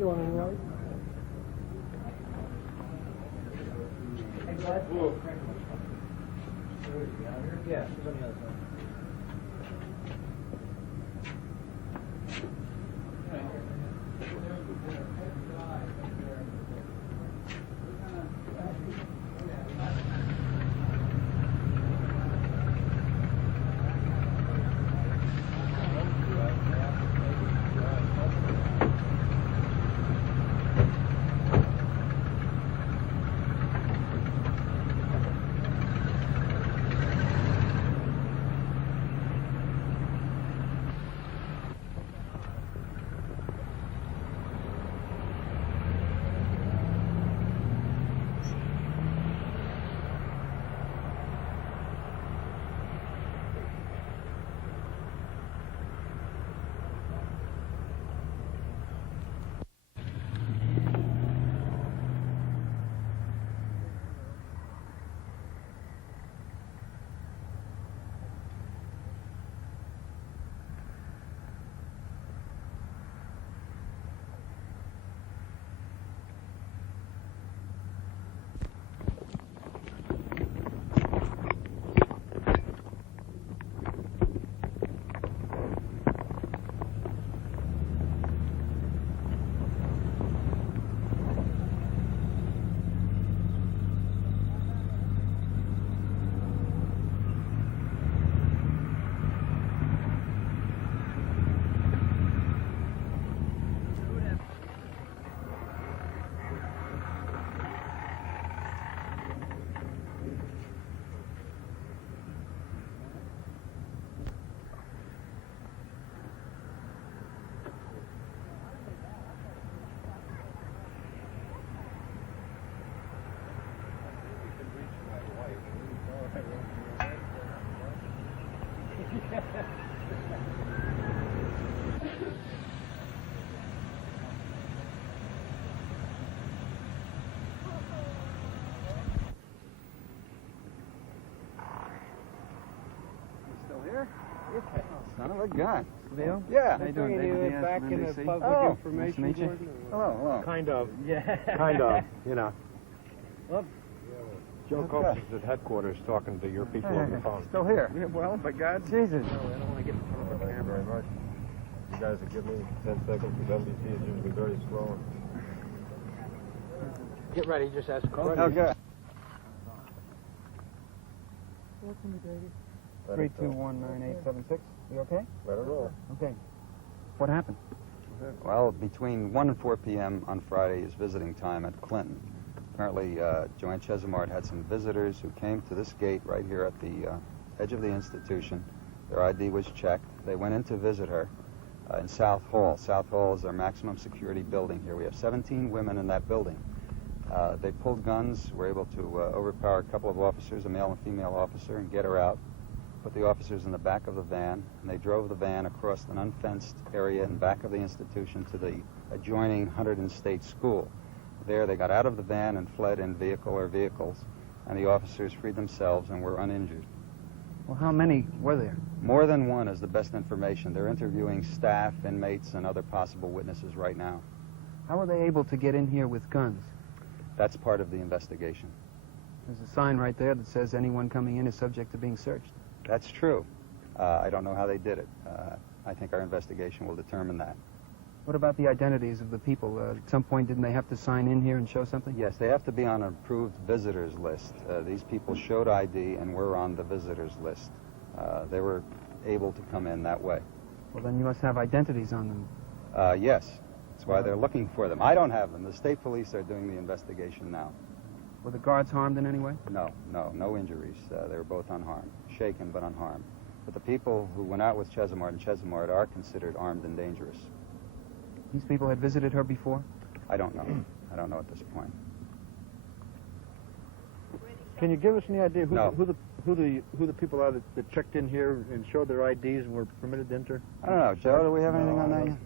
You want any light? Yeah, she's on the other side. Son of a gun. Bill? Yeah. How you doing, David? Back in the public Oh, information nice to meet you. board? Hello, hello. Kind of. Yeah. Kind of, you know. Well, Joe Okay. Coates is at headquarters talking to your people on the phone. Still here. Yeah, well, by God. Jesus. I don't want to get in front of the Thank you very much. You guys will give me 10 seconds because NBC is usually very slow. Get ready, just ask a question. Okay. 3219876. You okay? Let it roll. Okay. What happened? Well, between 1 and 4 p.m. on Friday is visiting time at Clinton. Apparently, Joanne Chesimard had some visitors who came to this gate right here at the edge of the institution. Their ID was checked. They went in to visit her in South Hall. South Hall is our maximum security building here. We have 17 women in that building. They pulled guns, were able to overpower a couple of officers, a male and female officer, and get her out. Put the officers in the back of the van, and they drove the van across an unfenced area in back of the institution to the adjoining Hunterdon State School. There, they got out of the van and fled in vehicle or vehicles, and the officers freed themselves and were uninjured. Well, how many were there? More than one is the best information. They're interviewing staff, inmates, and other possible witnesses right now. How were they able to get in here with guns? That's part of the investigation. There's a sign right there that says anyone coming in is subject to being searched. That's true. I don't know how they did it. I think our investigation will determine that. What about the identities of the people? At some point, didn't they have to sign in here and show something? Yes, they have to be on an approved visitors list. These people showed ID and were on the visitors list. They were able to come in that way. Well, then you must have identities on them. Yes, that's why they're looking for them. I don't have them. The state police are doing the investigation now. Were the guards harmed in any way? No injuries. They were both unharmed, shaken but unharmed. But the people who went out with Chesimard and Chesimard are considered armed and dangerous. These people had visited her before? I don't know. I don't know at this point. Can you give us any idea No. who the people are that checked in here and showed their IDs and were permitted to enter? I don't know. Joe, do we have anything on that yet?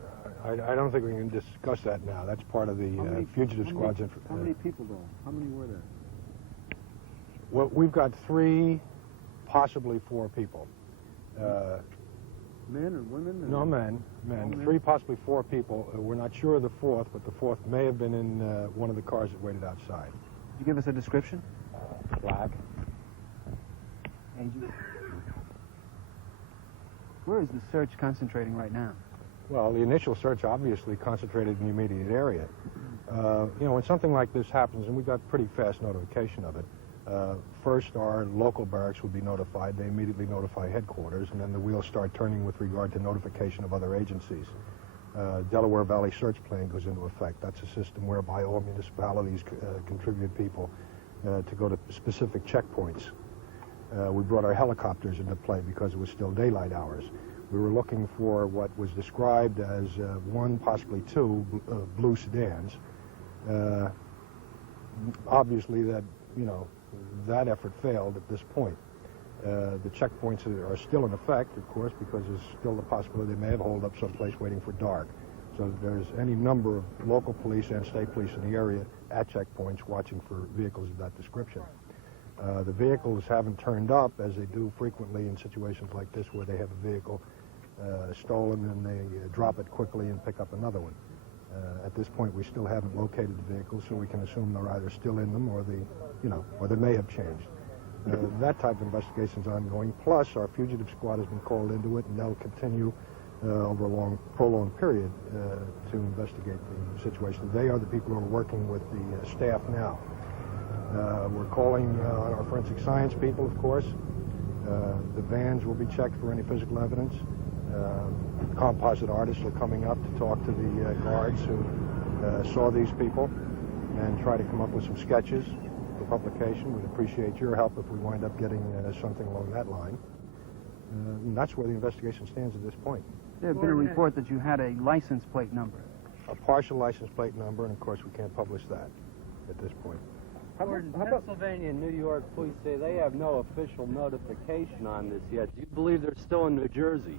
I don't think we can discuss that now. That's part of the fugitive squad's How many people, though? How many were there? Well, we've got 3, possibly 4 people. Men or women? No, men. men. 3, possibly 4 people. We're not sure of the 4th, but the 4th may have been in one of the cars that waited outside. Could you give us a description? Black. Where is the search concentrating right now? Well, the initial search obviously concentrated in the immediate area. When something like this happens, and we got pretty fast notification of it, first our local barracks would be notified. They immediately notify headquarters, and then the wheels start turning with regard to notification of other agencies. Delaware Valley Search Plan goes into effect. That's a system whereby all municipalities contribute people to go to specific checkpoints. We brought our helicopters into play because it was still daylight hours. We were looking for what was described as 1, possibly 2 blue sedans. Obviously, that effort failed at this point. The checkpoints are still in effect, of course, because there's still the possibility they may have holed up someplace waiting for dark. So there's any number of local police and state police in the area at checkpoints watching for vehicles of that description. The vehicles haven't turned up, as they do frequently in situations like this, where they have a vehicle stolen and they drop it quickly and pick up another one. At this point, we still haven't located the vehicles, so we can assume they're either still in them or they may have changed. That type of investigation is ongoing. Plus, our fugitive squad has been called into it, and they'll continue over a long, prolonged period to investigate the situation. They are the people who are working with the staff now. We're calling on our forensic science people, of course. The vans will be checked for any physical evidence. Composite artists are coming up to talk to the guards who saw these people and try to come up with some sketches for publication. We'd appreciate your help if we wind up getting something along that line. And that's where the investigation stands at this point. There had been a report that you had a license plate number. A partial license plate number, and of course we can't publish that at this point. Pennsylvania and New York police say they have no official notification on this yet. Do you believe they're still in New Jersey?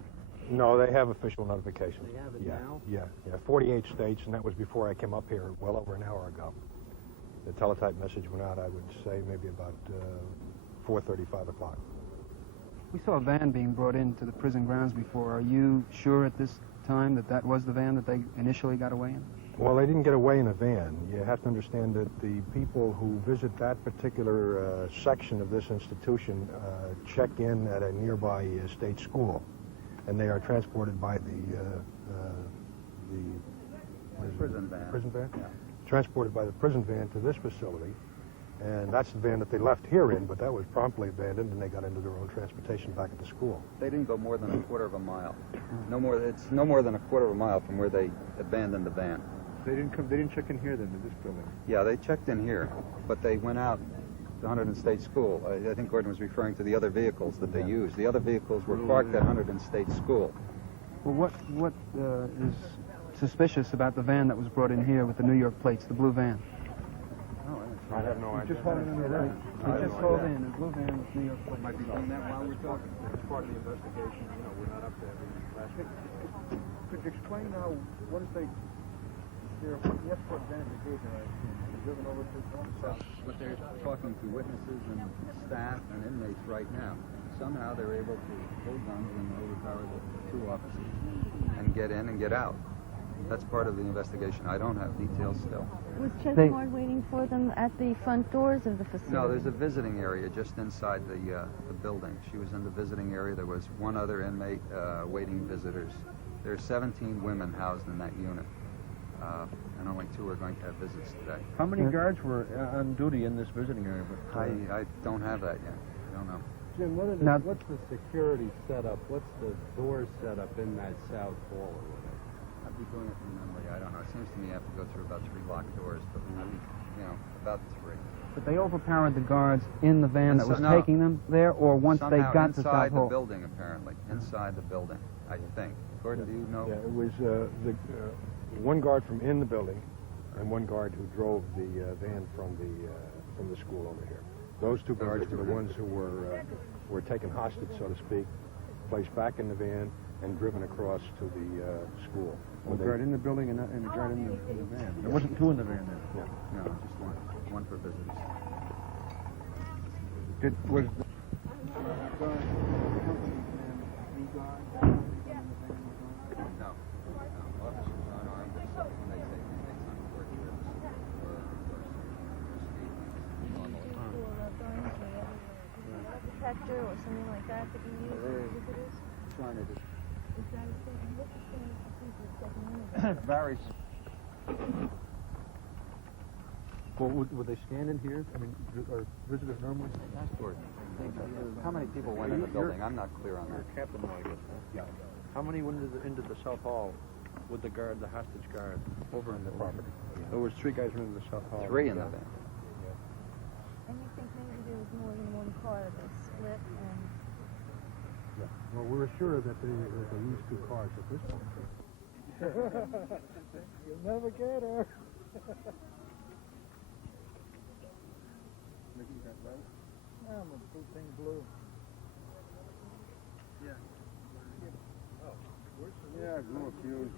No, they have official notification. They have it now? Yeah. 48 states, and that was before I came up here well over an hour ago. The teletype message went out, I would say, maybe about 4:30, 5 o'clock. We saw a van being brought into the prison grounds before. Are you sure at this time that was the van that they initially got away in? Well, they didn't get away in a van. You have to understand that the people who visit that particular section of this institution check in at a nearby state school, and they are transported by the prison van. Prison van? Yeah. Transported by the prison van to this facility, and that's the van that they left here in, but that was promptly abandoned, and they got into their own transportation back at the school. They didn't go more than a quarter of a mile. It's no more than a quarter of a mile from where they abandoned the van. They didn't check in here then, in this building? Yeah, they checked in here, but they went out to 100 State School. I think Gordon was referring to the other vehicles that they used. The other vehicles were parked at 100 State School. Well, what is suspicious about the van that was brought in here with the New York plates, the blue van? I have no idea. Just hauled in a blue van with New York plates. Might be doing that while we're talking. It's part of the investigation. We're not up to every last week. Could you explain now, what is the escort van they gave there? Driven over to But they're talking to witnesses and staff and inmates right now. Somehow they're able to hold guns and overpower the 2 officers and get in and get out. That's part of the investigation. I don't have details still. Was Chesimard waiting for them at the front doors of the facility? No, there's a visiting area just inside the building. She was in the visiting area. There was one other inmate waiting visitors. There are 17 women housed in that unit, and only 2 are going to have visits today. How many guards were on duty in this visiting area? I don't have that yet. I don't know. Jim, what's the security setup? What's the doors set up in that south hall? I'd be doing it from memory. I don't know. It seems to me you have to go through about 3 locked doors, but maybe, about 3. But they overpowered the guards in the van that was No. taking them there, or once they Somehow got to inside South the Hall? building, apparently. Inside the building, I think. Gordon, do you know? Yeah, it was one guard from in the building and one guard who drove the van from the school over here. Those 2 guards were the ones who were taken hostage, so to speak, placed back in the van and driven across to the school. A guard in the building and a guard in the van. There wasn't 2 in the van then? Yeah. No, just one. One for visitors. Was theater or something like that that you use for visitors? Trying to do. Is that a thing? What's the standard procedure checking in about? Varies. Well, would they scan in here? I mean, are visitors normally? That's George. How many people went in the building? I'm not clear on that. Captain Morgan. Yeah. How many went into the South Hall with the guard, the hostage guard, over in the property? There was 3 guys went into the South Hall. 3 in the van. And you think maybe there was more than one car that split and... Yeah. Well, we're sure that they used 2 cars at this point. You'll never get her. I'm a blue thing blue. Yeah. Yeah, glue a fuse.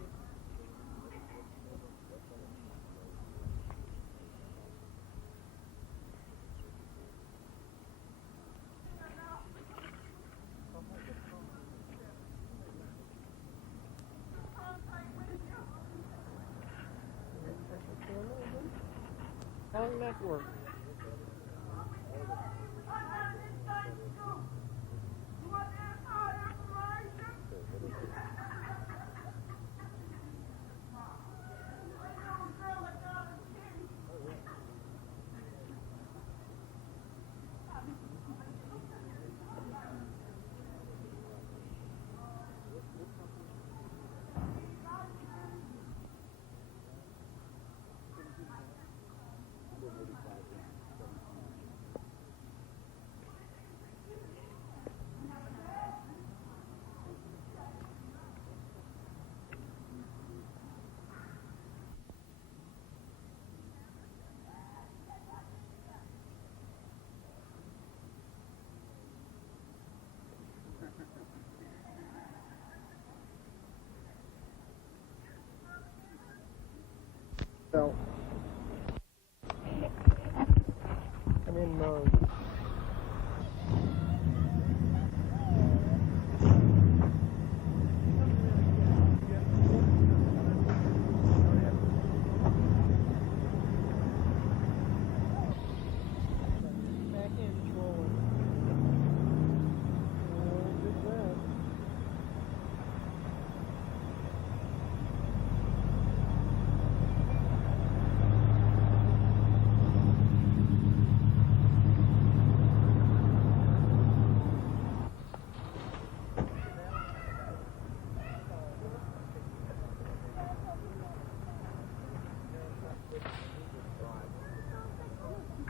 Long network. Well, I mean,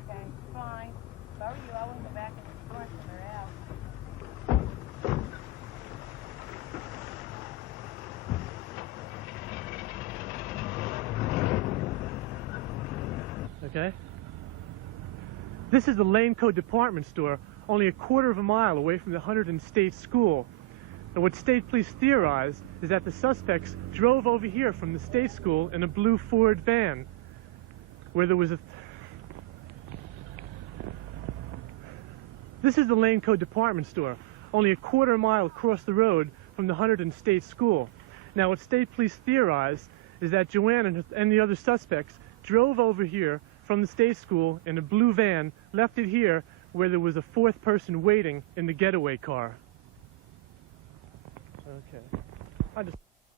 Okay, fine. If I were you, I wouldn't go back in the front when they're out. Okay? This is the Lane Code department store, only a quarter of a mile away from the Hunterdon State School. And what state police theorized is that the suspects drove over here from the state school in a blue Ford van, where there was a... This is the Lane Code department store, only a quarter mile across the road from the Hunterdon State School. Now, what state police theorized is that Joanne and the other suspects drove over here from the state school in a blue van, left it here where there was a 4th person waiting in the getaway car. Okay.